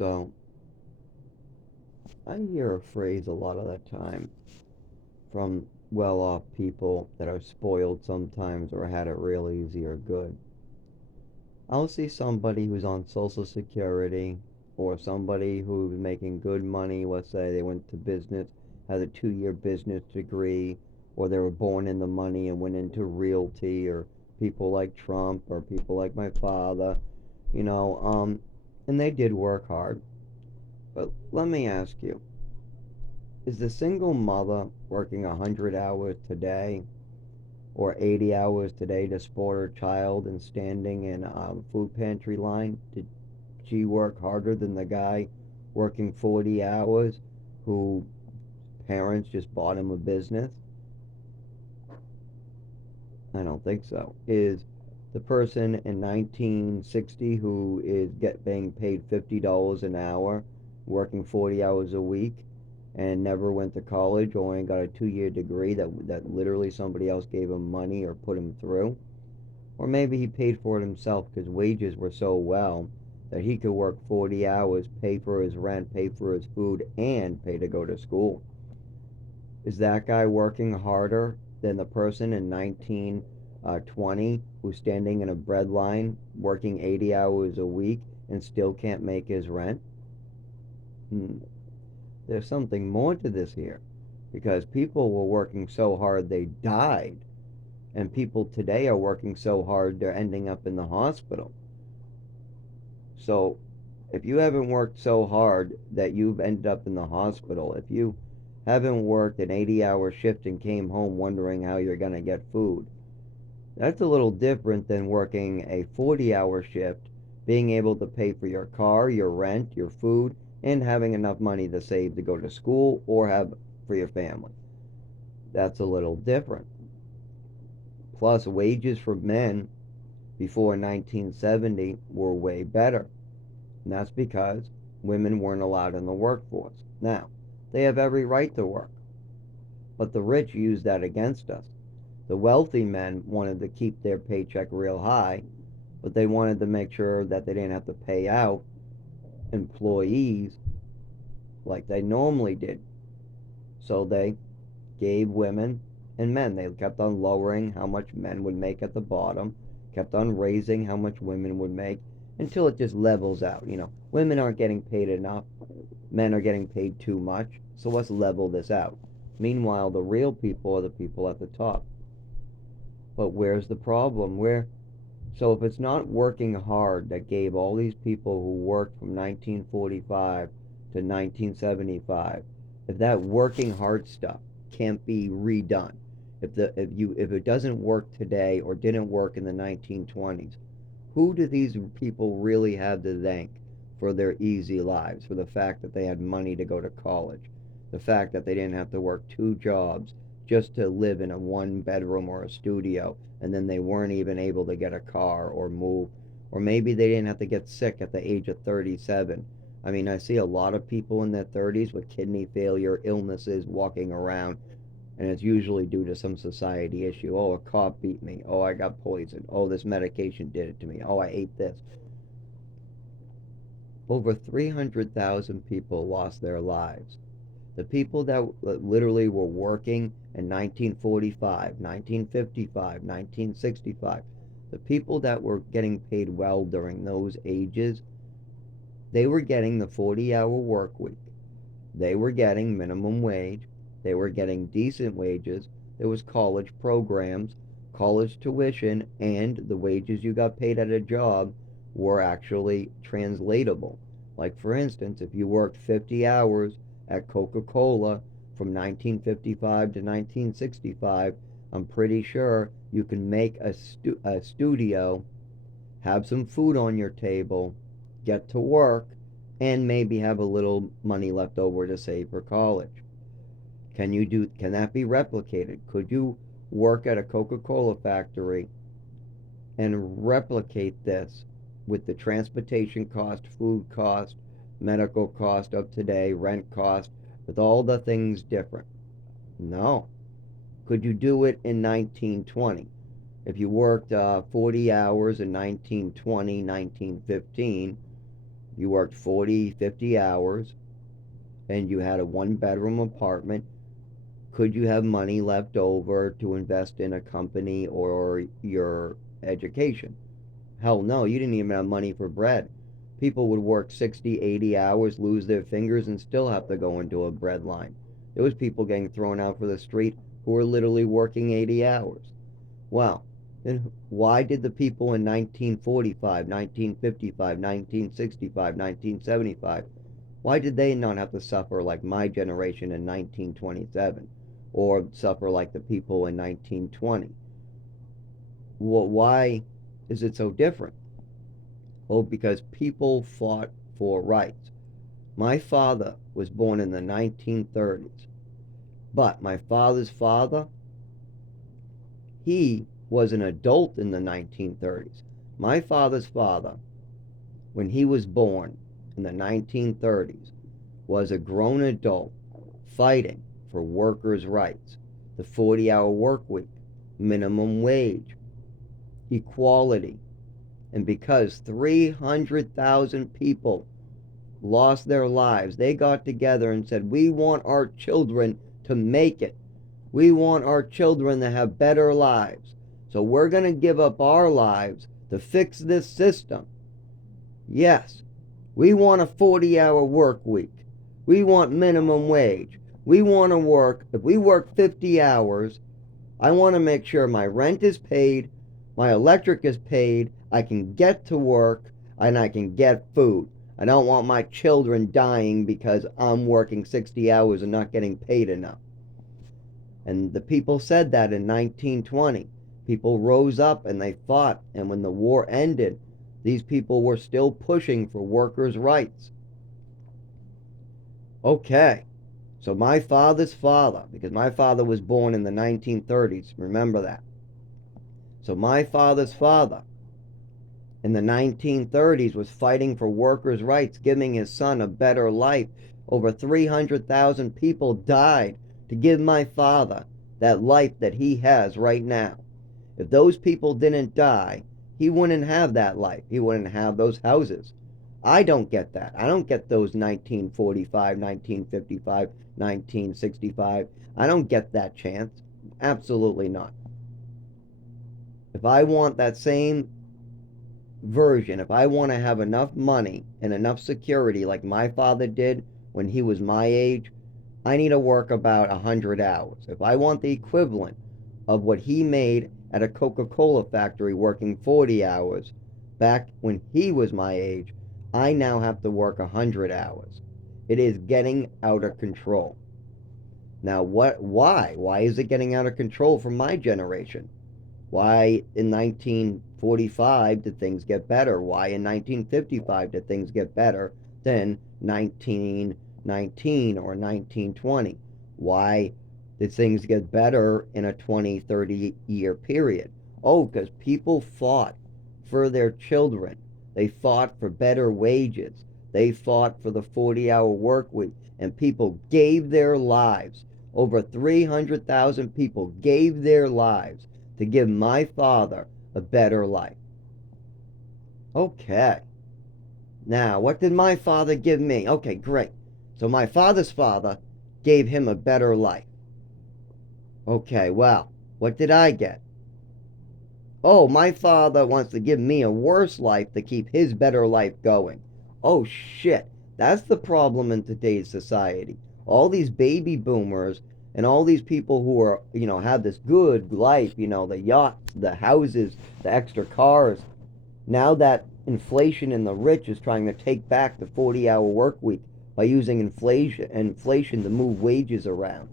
So, I hear a phrase a lot of the time from well off people that are spoiled sometimes or had it real easy or good. I'll see somebody who's on Social Security or somebody who's making good money. Let's say they went to business, has a 2 year business degree, or they were born in the money and went into realty, or people like Trump or people like my father, you know, and they did work hard. But let me ask you, is the single mother working 100 hours today or 80 hours today to support her child and standing in a food pantry line? Did she work harder than the guy working 40 hours who parents just bought him a business? I don't think so. Is the person in 1960 who is being paid $50 an hour, working 40 hours a week, and never went to college or only got a 2 year degree that literally somebody else gave him money or put him through? Or maybe he paid for it himself because wages were so well that he could work 40 hours, pay for his rent, pay for his food, and pay to go to school. Is that guy working harder than the person in 1920 who's standing in a bread line working 80 hours a week and still can't make his rent? Hmm. There's something more to this here because people were working so hard they died, and people today are working so hard they're ending up in the hospital. So if you haven't worked so hard that you've ended up in the hospital, if you haven't worked an 80-hour shift and came home wondering how you're going to get food, that's a little different than working a 40-hour shift, being able to pay for your car, your rent, your food, and having enough money to save to go to school or have for your family. That's a little different. Plus, wages for men before 1970 were way better. And that's because women weren't allowed in the workforce. Now, they have every right to work, but the rich use that against us. The wealthy men wanted to keep their paycheck real high, but they wanted to make sure that they didn't have to pay out employees like they normally did. So they gave women and men, they kept on lowering how much men would make at the bottom, kept on raising how much women would make until it just levels out. Women aren't getting paid enough, men are getting paid too much, so let's level this out. Meanwhile, the real people are the people at the top. But where's the problem? So if it's not working hard that gave all these people who worked from 1945 to 1975, if that working hard stuff can't be redone, if it doesn't work today or didn't work in the 1920s, who do these people really have to thank for their easy lives, for the fact that they had money to go to college, the fact that they didn't have to work two jobs just to live in a one bedroom or a studio, and then they weren't even able to get a car or move, or maybe they didn't have to get sick at the age of 37. I mean, I see a lot of people in their 30s with kidney failure, illnesses walking around, and it's usually due to some society issue. Oh, a cop beat me. Oh, I got poisoned. Oh, this medication did it to me. Oh, I ate this. Over 300,000 people lost their lives. The people that literally were working in 1945, 1955, 1965, the people that were getting paid well during those ages, they were getting the 40-hour work week. They were getting minimum wage. They were getting decent wages. There was college programs, college tuition, and the wages you got paid at a job were actually translatable. Like, for instance, if you worked 50 hours at Coca-Cola from 1955 to 1965, I'm pretty sure you can make a studio, have some food on your table, get to work, and maybe have a little money left over to save for college. Can that be replicated? Could you work at a Coca-Cola factory and replicate this with the transportation cost, food cost, medical cost of today, rent cost, with all the things different? No. Could you do it in 1920? If you worked 40 hours in 1920, 1915, You worked 40, 50 hours, and you had a one-bedroom apartment. Could you have money left over to invest in a company or your education? Hell no, you didn't even have money for bread. People would work 60, 80 hours, lose their fingers, and still have to go into a bread line. There was people getting thrown out for the street who were literally working 80 hours. Wow. Then why did the people in 1945, 1955, 1965, 1975, why did they not have to suffer like my generation in 1927? Or suffer like the people in 1920? Well, why is it so different? Well, because people fought for rights. My father was born in the 1930s, but my father's father, he was an adult in the 1930s. My father's father, when he was born in the 1930s, was a grown adult fighting for workers' rights, the 40-hour work week, minimum wage, equality. And because 300,000 people lost their lives, they got together and said, we want our children to make it. We want our children to have better lives. So we're going to give up our lives to fix this system. Yes, we want a 40-hour work week. We want minimum wage. We want to work, if we work 50 hours, I want to make sure my rent is paid, my electric is paid, I can get to work, and I can get food. I don't want my children dying because I'm working 60 hours and not getting paid enough. And the people said that in 1920. People rose up and they fought, and when the war ended, these people were still pushing for workers' rights. Okay, so my father's father, because my father was born in the 1930s, remember that. So my father's father in the 1930s was fighting for workers' rights, giving his son a better life. Over 300,000 people died to give my father that life that he has right now. If those people didn't die, he wouldn't have that life. He wouldn't have those houses. I don't get that. I don't get those 1945, 1955, 1965. I don't get that chance. Absolutely not. If I want that same version, if I want to have enough money and enough security like my father did when he was my age, I need to work about 100 hours. If I want the equivalent of what he made at a Coca-Cola factory working 40 hours back when he was my age, I now have to work 100 hours. It is getting out of control. Now, why is it getting out of control for my generation? Why in 1945 did things get better? Why in 1955 did things get better than 1919 or 1920? Why did things get better in a 20, 30-year period? Oh, because people fought for their children. They fought for better wages. They fought for the 40-hour work week. And people gave their lives. Over 300,000 people gave their lives to give my father a better life. Okay. Now, what did my father give me? Okay, great. So my father's father gave him a better life. Okay, well, what did I get? Oh, my father wants to give me a worse life to keep his better life going. Oh, shit. That's the problem in today's society. All these baby boomers and all these people who are, have this good life, the yachts, the houses, the extra cars. Now that inflation in the rich is trying to take back the 40-hour work week by using inflation to move wages around.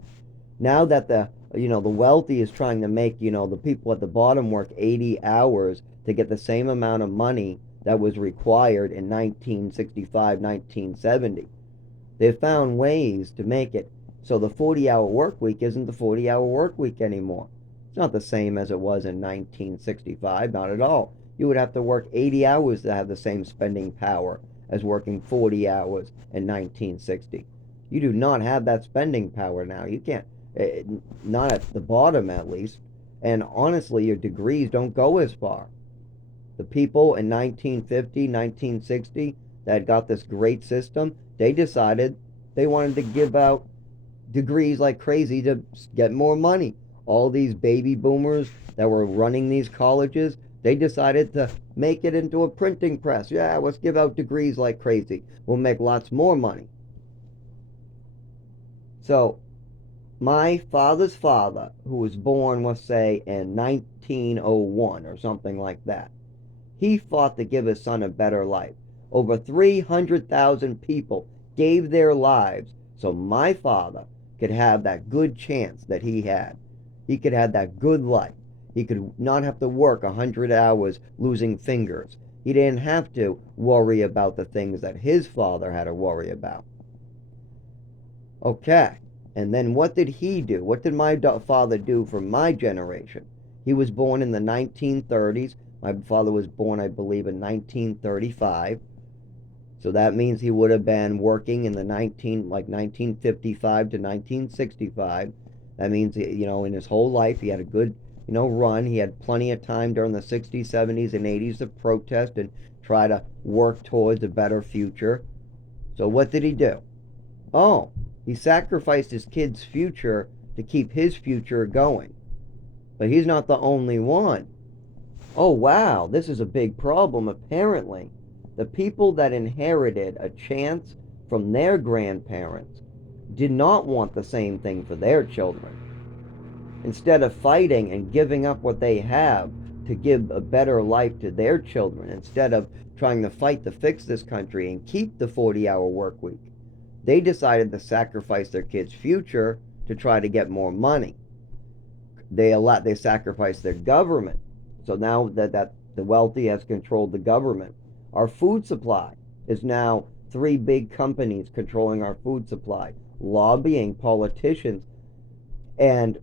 Now that the wealthy is trying to make, the people at the bottom work 80 hours to get the same amount of money that was required in 1965, 1970. They've found ways to make it so the 40-hour work week isn't the 40-hour work week anymore. It's not the same as it was in 1965, not at all. You would have to work 80 hours to have the same spending power as working 40 hours in 1960. You do not have that spending power now. You can't, not at the bottom at least. And honestly, your degrees don't go as far. The people in 1950, 1960 that got this great system, they decided they wanted to give out degrees like crazy to get more money. All these baby boomers that were running these colleges, they decided to make it into a printing press. Yeah, let's give out degrees like crazy. We'll make lots more money. So, my father's father, who was born, let's say, in 1901 or something like that, he fought to give his son a better life. Over 300,000 people gave their lives so my father could have that good chance that he had. He could have that good life. He could not have to work 100 hours losing fingers. He didn't have to worry about the things that his father had to worry about. Okay, and then what did he do? What did my father do for my generation? He was born in the 1930s. My father was born, I believe, in 1935. So that means he would have been working in the 1955 to 1965. That means, in his whole life, he had a good, run. He had plenty of time during the 60s, 70s, and 80s to protest and try to work towards a better future. So what did he do? Oh, he sacrificed his kid's future to keep his future going. But he's not the only one. Oh, wow, this is a big problem. Apparently, the people that inherited a chance from their grandparents did not want the same thing for their children. Instead of fighting and giving up what they have to give a better life to their children, instead of trying to fight to fix this country and keep the 40-hour work week, they decided to sacrifice their kids' future to try to get more money. They sacrificed their government. So now that the wealthy has controlled the government, our food supply is now 3 big companies controlling our food supply, lobbying politicians. And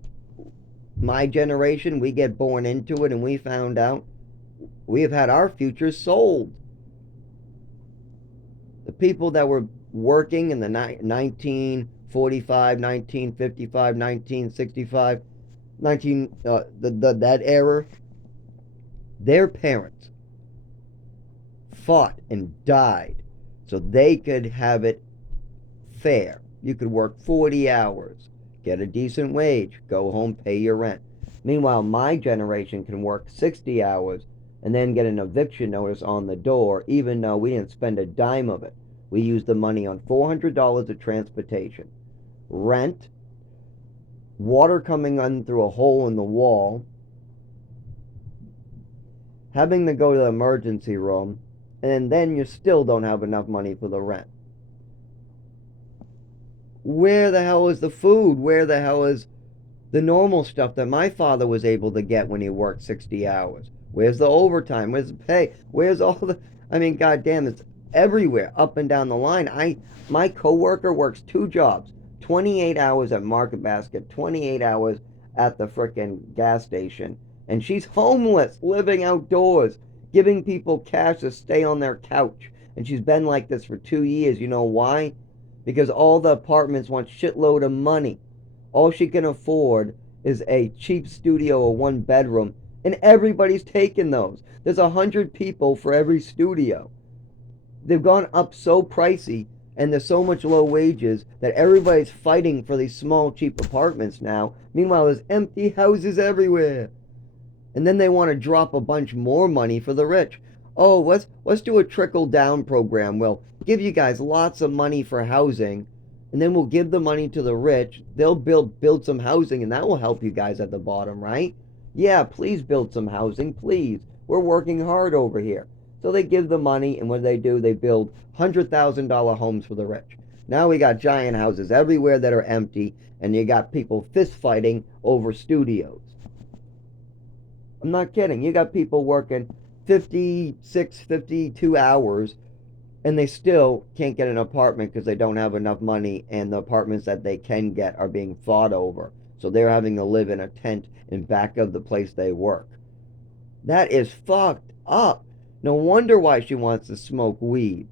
my generation, we get born into it, and we found out we have had our futures sold. The people that were working in the 1945, 1955, 1965, that era, their parents fought and died so they could have it fair. You could work 40 hours, get a decent wage, go home, pay your rent. Meanwhile, my generation can work 60 hours and then get an eviction notice on the door, even though we didn't spend a dime of it. We used the money on $400 of transportation, rent, water coming in through a hole in the wall, having to go to the emergency room, and then you still don't have enough money for the rent. Where the hell is the food? Where the hell is the normal stuff that my father was able to get when he worked 60 hours? Where's the overtime? Where's the pay? Where's all the... goddamn, it's everywhere, up and down the line. My coworker works 2 jobs, 28 hours at Market Basket, 28 hours at the frickin' gas station, and she's homeless, living outdoors, giving people cash to stay on their couch. And she's been like this for 2 years. You know why? Because all the apartments want shitload of money. All she can afford is a cheap studio or 1 bedroom, and everybody's taking those. There's 100 people for every studio. They've gone up so pricey, and there's so much low wages that everybody's fighting for these small, cheap apartments now. Meanwhile, there's empty houses everywhere. And then they want to drop a bunch more money for the rich. Oh, let's do a trickle down program. We'll give you guys lots of money for housing, and then we'll give the money to the rich. They'll build some housing, and that will help you guys at the bottom, right? Yeah, please build some housing, please. We're working hard over here. So they give the money, and what do? They build $100,000 homes for the rich. Now we got giant houses everywhere that are empty, and you got people fist fighting over studios. I'm not kidding. You got people working 56, 52 hours, and they still can't get an apartment because they don't have enough money, and the apartments that they can get are being fought over. So they're having to live in a tent in back of the place they work. That is fucked up. No wonder why she wants to smoke weed.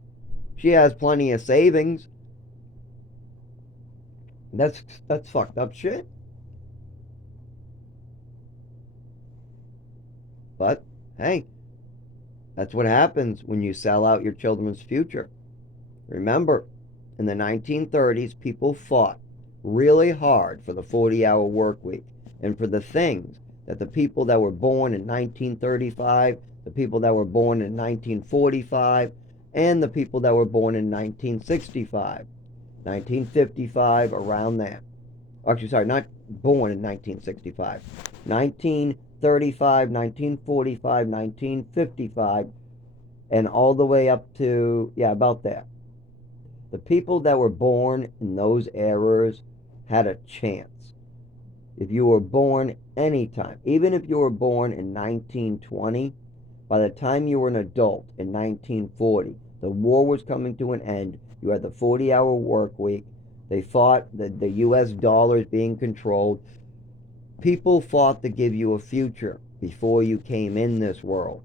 She has plenty of savings. That's fucked up shit. But hey, that's what happens when you sell out your children's future. Remember, in the 1930s, people fought really hard for the 40-hour work week and for the things that the people that were born in 1935, the people that were born in 1945, and the people that were born in 1965, 1955, around there. Actually, sorry, not born in 1965. 1935, 1945, 1955, and all the way up to, yeah, about there. The people that were born in those eras had a chance. If you were born anytime, even if you were born in 1920, by the time you were an adult in 1940, the war was coming to an end. You had the 40-hour work week. They fought the U.S. dollars being controlled. People fought to give you a future before you came in this world.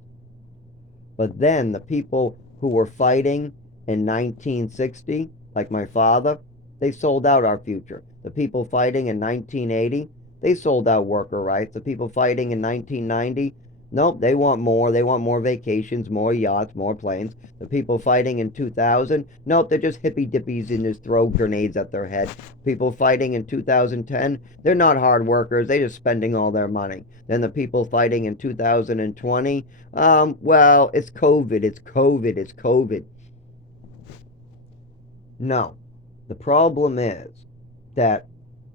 But then the people who were fighting in 1960, like my father, they sold out our future. The people fighting in 1980, they sold out worker rights. The people fighting in 1990, nope, they want more. They want more vacations, more yachts, more planes. The people fighting in 2000, nope, they're just hippy dippies and just throw grenades at their head. People fighting in 2010, they're not hard workers. They're just spending all their money. Then the people fighting in 2020, well, it's COVID, it's COVID, it's COVID. No. The problem is that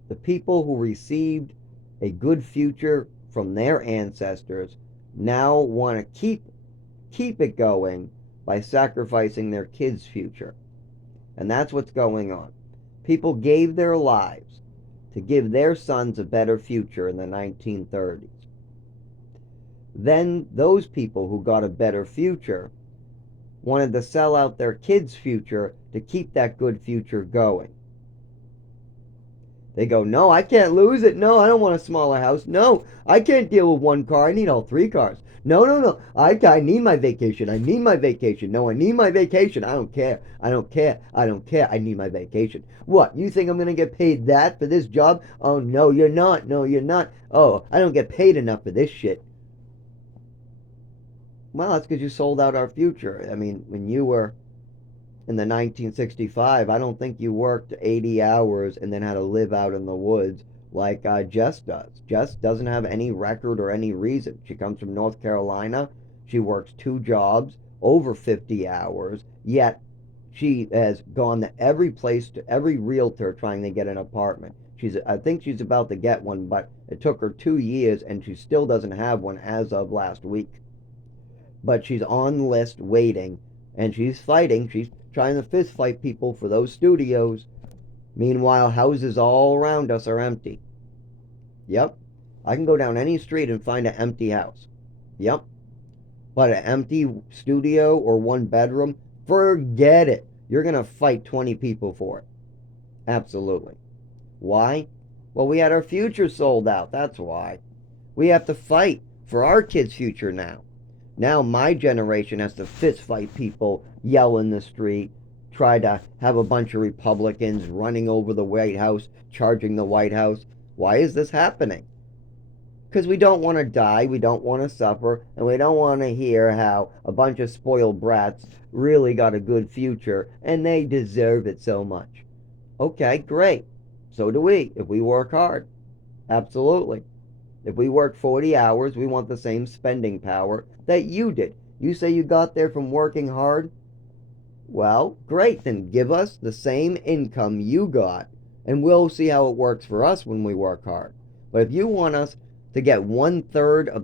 the people who received a good future from their ancestors now want to keep it going by sacrificing their kids' future. And that's what's going on. People gave their lives to give their sons a better future in the 1930s. Then those people who got a better future wanted to sell out their kids' future to keep that good future going. They go, no, I can't lose it. No, I don't want a smaller house. No, I can't deal with one car. I need all three cars. No, no, no. I need my vacation. I need my vacation. No, I need my vacation. I don't care. I don't care. I don't care. I need my vacation. What? You think I'm going to get paid that for this job? Oh, no, you're not. No, you're not. Oh, I don't get paid enough for this shit. Well, that's because you sold out our future. I mean, when you were in the 1965, I don't think you worked 80 hours and then had to live out in the woods like Jess does. Jess doesn't have any record or any reason. She comes from North Carolina. She works two jobs, over 50 hours, yet she has gone to every place, to every realtor trying to get an apartment. I think she's about to get one, but it took her 2 years and she still doesn't have one as of last week. But she's on the list waiting, and she's fighting. She's trying to fist fight people for those studios. Meanwhile, houses all around us are empty. Yep. I can go down any street and find an empty house. Yep. But an empty studio or one bedroom, forget it. You're going to fight 20 people for it. Absolutely. Why? Well, we had our future sold out. That's why. We have to fight for our kids' future now. Now my generation has to fist fight people, yell in the street, try to have a bunch of Republicans running over the White House, charging the White House. Why is this happening? Because we don't want to die, we don't want to suffer, and we don't want to hear how a bunch of spoiled brats really got a good future and they deserve it so much. Okay, great. So do we, if we work hard. Absolutely. If we work 40 hours, we want the same spending power that you did. You say you got there from working hard? Well, great, then give us the same income you got, and we'll see how it works for us when we work hard. But if you want us to get 1/3 of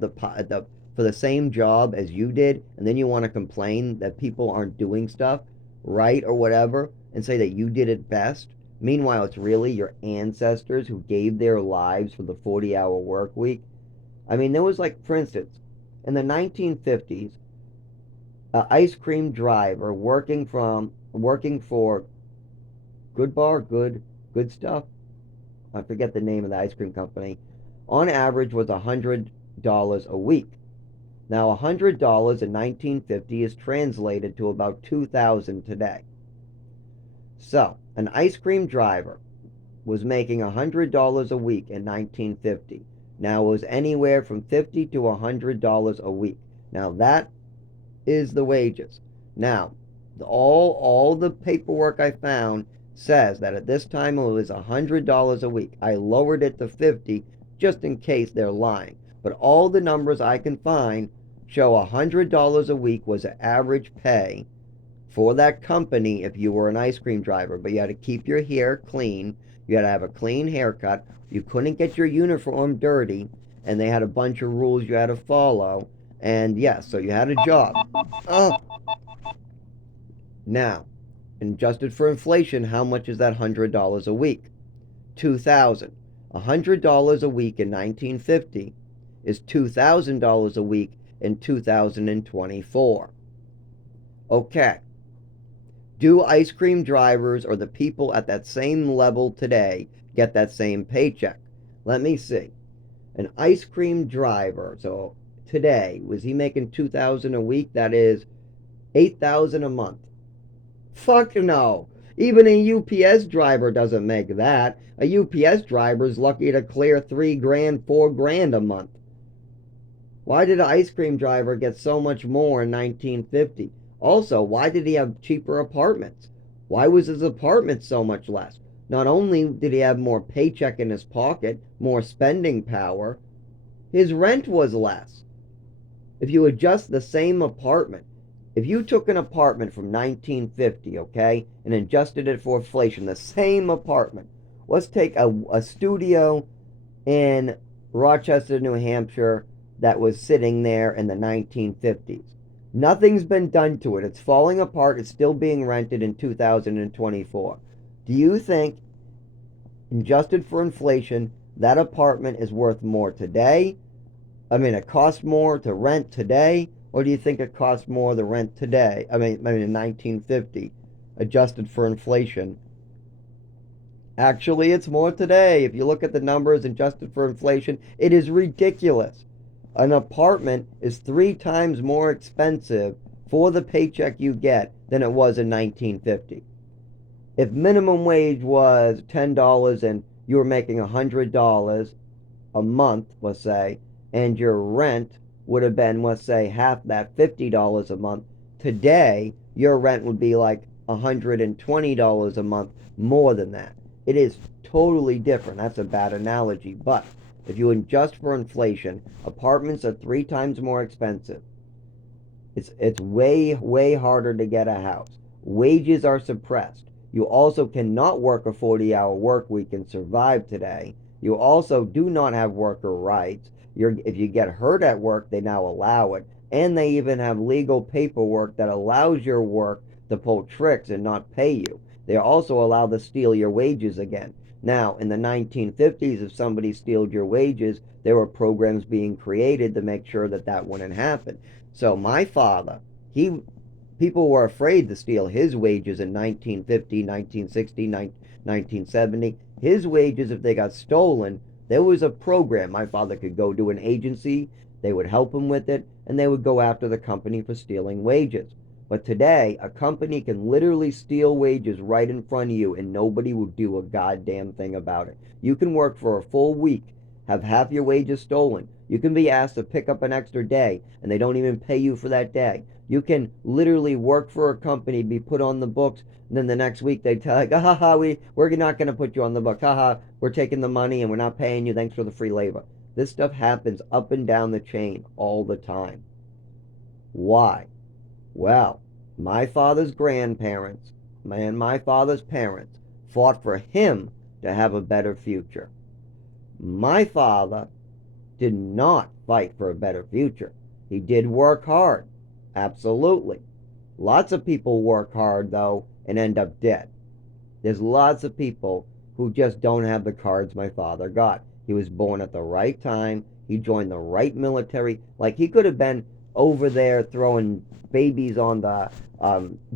for the same job as you did, and then you want to complain that people aren't doing stuff right or whatever, and say that you did it best, meanwhile, it's really your ancestors who gave their lives for the 40-hour work week. I mean, there was like, for instance, in the 1950s, an ice cream driver working for Good Stuff. I forget the name of the ice cream company. On average, was $100 a week. Now, $100 in 1950 is translated to about 2,000 today. So, an ice cream driver was making $100 a week in 1950. Now, it was anywhere from $50 to $100 a week. Now, that is the wages. Now, All the paperwork I found says that at this time it was $100 a week. I lowered it to 50 just in case they're lying. But all the numbers I can find show $100 a week was the average pay for that company if you were an ice cream driver. But you had to keep your hair clean. You had to have a clean haircut. You couldn't get your uniform dirty. And they had a bunch of rules you had to follow. And yes, so you had a job. Oh, now, adjusted for inflation, how much is that $100 a week? 2,000. $100 a week in 1950 is $2,000 a week in 2024. Okay. Do ice cream drivers or the people at that same level today get that same paycheck? Let me see. An ice cream driver, so today, was he making 2,000 a week? That is 8,000 a month. Fuck no. Even a UPS driver doesn't make that. A UPS driver is lucky to clear 3 grand, 4 grand a month. Why did an ice cream driver get so much more in 1950? Also, why did he have cheaper apartments? Why was his apartment so much less? Not only did he have more paycheck in his pocket, more spending power, his rent was less. If you adjust the same apartment, if you took an apartment from 1950, okay, and adjusted it for inflation, the same apartment, let's take a studio in Rochester, New Hampshire that was sitting there in the 1950s. Nothing's been done to it. It's falling apart. It's still being rented in 2024. Do you think, adjusted for inflation, that apartment is worth more today? I mean, it costs more to rent today, or do you think it costs more to rent today? I mean in 1950, adjusted for inflation. Actually, it's more today. If you look at the numbers adjusted for inflation, it is ridiculous. An apartment is 3 times more expensive for the paycheck you get than it was in 1950. If minimum wage was $10 and you were making $100 a month, let's say, and your rent would have been, let's say, half that, $50 a month, today your rent would be like $120 a month more than that. It is totally different. That's a bad analogy, but if you adjust for inflation, apartments are 3 times more expensive. It's way harder to get a house. Wages are suppressed. You also cannot work a 40-hour work week and survive today. You also do not have worker rights. If you get hurt at work, they now allow it. And they even have legal paperwork that allows your work to pull tricks and not pay you. They also allow to steal your wages again. Now, in the 1950s, if somebody steals your wages, there were programs being created to make sure that that wouldn't happen. So my father, people were afraid to steal his wages in 1950, 1960, 1970. His wages, if they got stolen, there was a program. My father could go to an agency, they would help him with it, and they would go after the company for stealing wages. But today, a company can literally steal wages right in front of you and nobody will do a goddamn thing about it. You can work for a full week, have half your wages stolen. You can be asked to pick up an extra day and they don't even pay you for that day. You can literally work for a company, be put on the books, and then the next week they tell you, we're not going to put you on the books. We're taking the money and we're not paying you. Thanks for the free labor. This stuff happens up and down the chain all the time. Why? Well, my father's grandparents and my father's parents fought for him to have a better future. My father did not fight for a better future. He did work hard. Absolutely. Lots of people work hard, though, and end up dead. There's lots of people who just don't have the cards my father got. He was born at the right time. He joined the right military. Like, he could have been over there throwing babies on the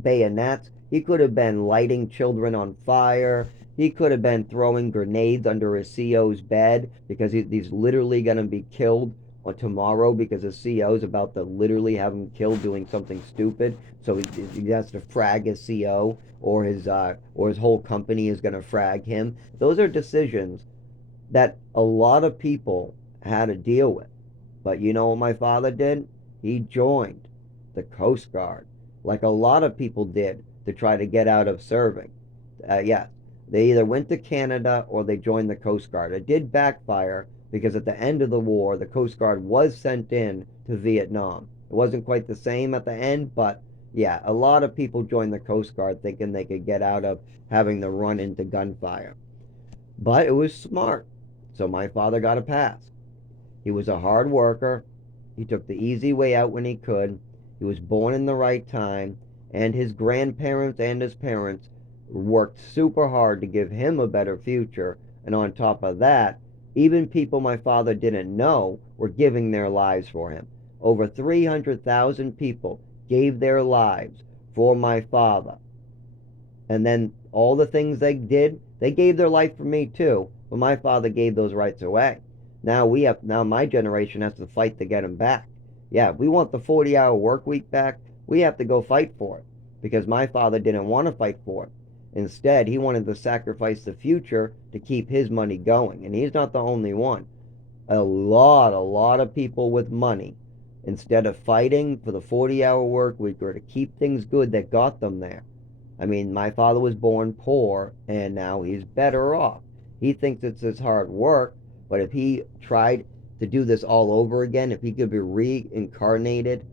bayonets. He could have been lighting children on fire. He could have been throwing grenades under his CO's bed because he's literally going to be killed on tomorrow because his CO is about to literally have him killed doing something stupid. So he has to frag his CO, or his whole company is going to frag him. Those are decisions that a lot of people had to deal with. But you know what my father did? He joined the Coast Guard. like a lot of people did to try to get out of serving. Yes, they either went to Canada or they joined the Coast Guard. It did backfire because at the end of the war, the Coast Guard was sent in to Vietnam. It wasn't quite the same at the end, but yeah, a lot of people joined the Coast Guard thinking they could get out of having to run into gunfire. But it was smart. So my father got a pass. He was a hard worker. He took the easy way out when he could. He was born in the right time. And his grandparents and his parents worked super hard to give him a better future. And on top of that, even people my father didn't know were giving their lives for him. Over 300,000 people gave their lives for my father. And then all the things they did, they gave their life for me too. But my father gave those rights away. Now my generation has to fight to get them back. Yeah, if we want the 40-hour work week back, we have to go fight for it because my father didn't want to fight for it. Instead, he wanted to sacrifice the future to keep his money going, and he's not the only one. A lot of people with money, instead of fighting for the 40-hour work week or to keep things good that got them there. I mean, my father was born poor and now he's better off. He thinks it's his hard work, but if he tried to do this all over again, if he could be reincarnated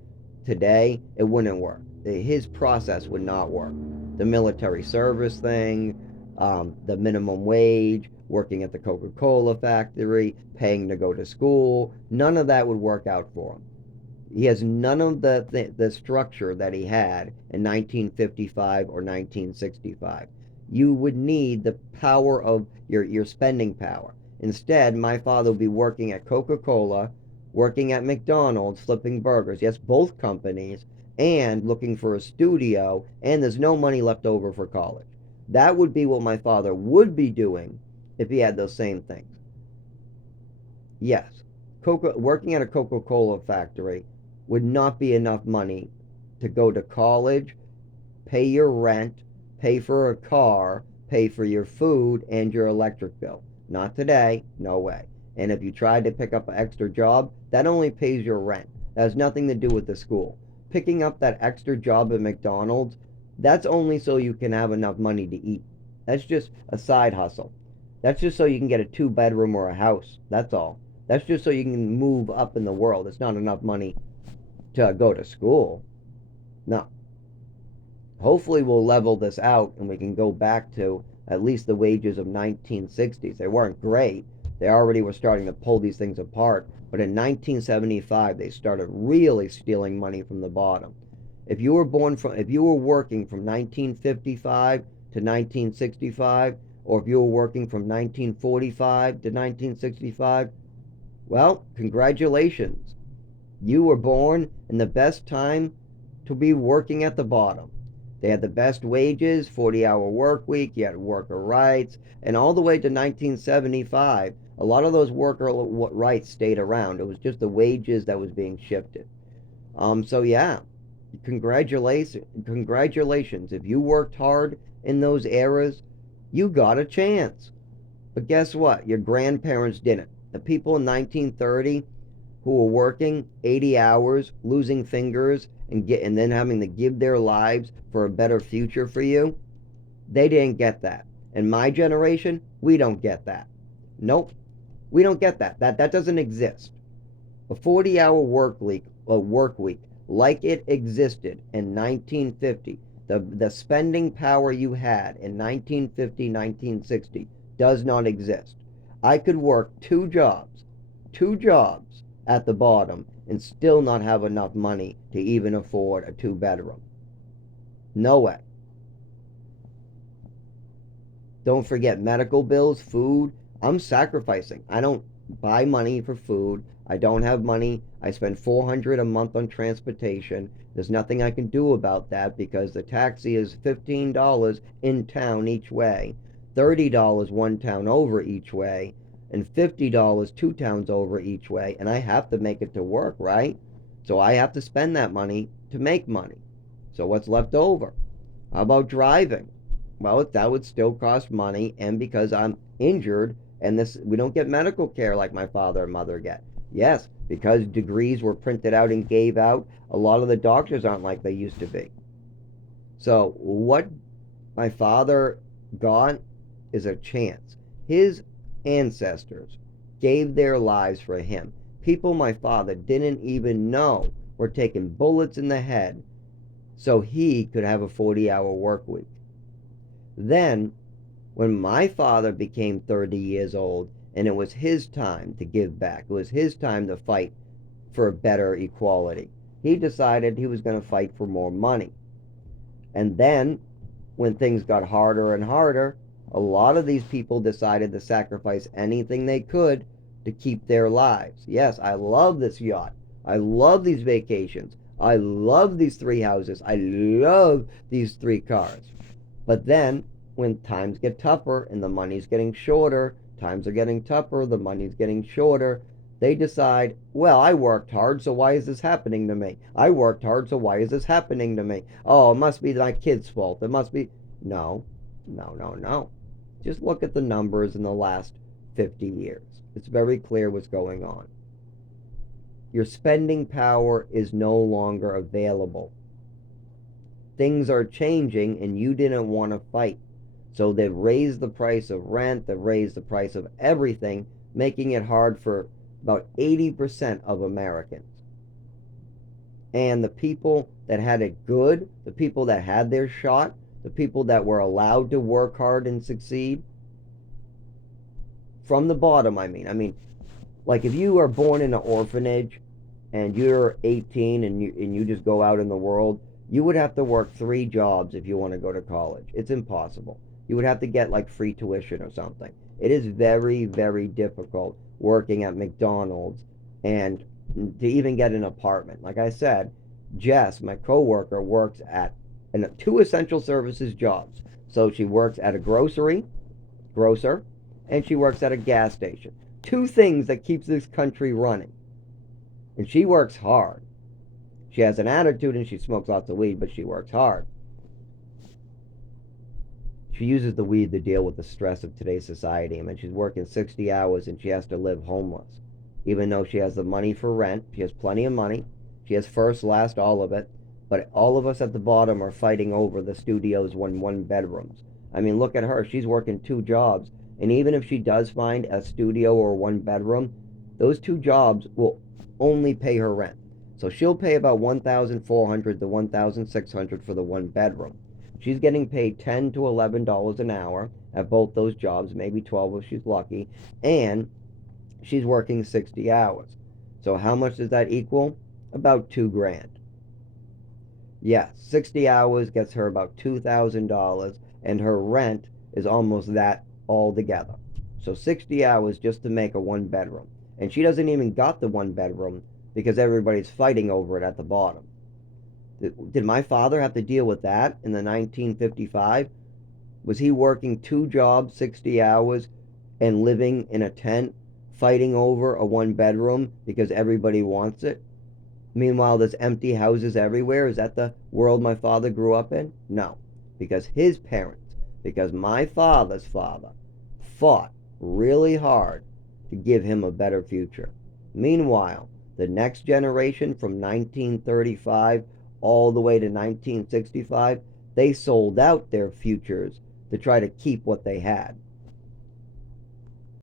today, it wouldn't work. His process would not work. The military service thing, the minimum wage, working at the Coca-Cola factory, paying to go to school, none of that would work out for him. He has none of the structure that he had in 1955 or 1965. You would need the power of your spending power. Instead, my father would be working at Coca-Cola, working at McDonald's, flipping burgers. Yes, both companies, and looking for a studio, and there's no money left over for college. That would be what my father would be doing if he had those same things. Yes, working at a Coca-Cola factory would not be enough money to go to college, pay your rent, pay for a car, pay for your food and your electric bill. Not today, no way. And if you try to pick up an extra job, that only pays your rent. That has nothing to do with the school. Picking up that extra job at McDonald's, that's only so you can have enough money to eat. That's just a side hustle. That's just so you can get a 2 bedroom or a house. That's all. That's just so you can move up in the world. It's not enough money to go to school. No. Hopefully we'll level this out and we can go back to at least the wages of 1960s. They weren't great. They already were starting to pull these things apart. But in 1975, they started really stealing money from the bottom. If you were working from 1955 to 1965, or if you were working from 1945 to 1965, well, congratulations. You were born in the best time to be working at the bottom. They had the best wages, 40-hour work week, you had worker rights, and all the way to 1975, a lot of those worker rights stayed around. It was just the wages that was being shifted. So yeah, congratulations. If you worked hard in those eras, you got a chance. But guess what? Your grandparents didn't. The people in 1930 who were working 80 hours, losing fingers, and then having to give their lives for a better future for you, they didn't get that. In my generation, we don't get that. Nope, we don't get that. That doesn't exist. A 40-hour work week, like it existed in 1950, the spending power you had in 1950, 1960 does not exist. I could work two jobs at the bottom and still not have enough money to even afford a 2 bedroom. No way. Don't forget medical bills, food. I'm sacrificing. I don't buy money for food. I don't have money. I spend $400 a month on transportation. There's nothing I can do about that because the taxi is $15 in town each way, $30 one town over each way, and $50 two towns over each way, and I have to make it to work, right? So I have to spend that money to make money. So what's left over? How about driving? Well, that would still cost money, and because I'm injured and we don't get medical care like my father and mother get. Yes, because degrees were printed out and gave out, a lot of the doctors aren't like they used to be. So what my father got is a chance. His ancestors gave their lives for him. People my father didn't even know were taking bullets in the head so he could have a 40-hour work week. Then, when my father became 30 years old and it was his time to give back, it was his time to fight for better equality, he decided he was going to fight for more money. And then, when things got harder and harder, a lot of these people decided to sacrifice anything they could to keep their lives. Yes, I love this yacht. I love these vacations. I love these 3 houses. I love these 3 cars. But then, when times get tougher and the money's getting shorter, times are getting tougher, the money's getting shorter, they decide, well, I worked hard, so why is this happening to me? I worked hard, so why is this happening to me? Oh, it must be my kid's fault. It must be. No, no, no, no. Just look at the numbers in the last 50 years. It's very clear what's going on. Your spending power is no longer available. Things are changing and you didn't want to fight. So they've raised the price of rent, they've raised the price of everything, making it hard for about 80% of Americans. And the people that had it good, the people that had their shot, the people that were allowed to work hard and succeed, from the bottom, like if you are born in an orphanage and you're 18 and you just go out in the world, you would have to work 3 jobs if you want to go to college. It's impossible. You would have to get like free tuition or something. It is very, very difficult working at McDonald's and to even get an apartment. Like I said, Jess, my coworker, works at 2 essential services jobs. So she works at a grocer, and she works at a gas station. 2 things that keeps this country running. And she works hard. She has an attitude and she smokes lots of weed, but she works hard. She uses the weed to deal with the stress of today's society. She's working 60 hours and she has to live homeless. Even though she has the money for rent, she has plenty of money. She has first, last, all of it. But all of us at the bottom are fighting over the studio's one bedrooms. Look at her. She's working 2 jobs. And even if she does find a studio or 1 bedroom, those 2 jobs will only pay her rent. So she'll pay about $1,400 to $1,600 for the 1 bedroom. She's getting paid $10 to $11 an hour at both those jobs, maybe 12 if she's lucky, and she's working 60 hours. So how much does that equal? About $2,000. Yes, 60 hours gets her about $2,000, and her rent is almost that altogether. So 60 hours just to make a 1 bedroom. And she doesn't even got the 1 bedroom because everybody's fighting over it at the bottom. Did my father have to deal with that in the 1955? Was he working 2 jobs, 60 hours, and living in a tent, fighting over a 1 bedroom because everybody wants it? Meanwhile, there's empty houses everywhere. Is that the world my father grew up in? No. Because his parents, because my father's father, fought really hard to give him a better future. Meanwhile, the next generation from 1935 all the way to 1965, they sold out their futures to try to keep what they had.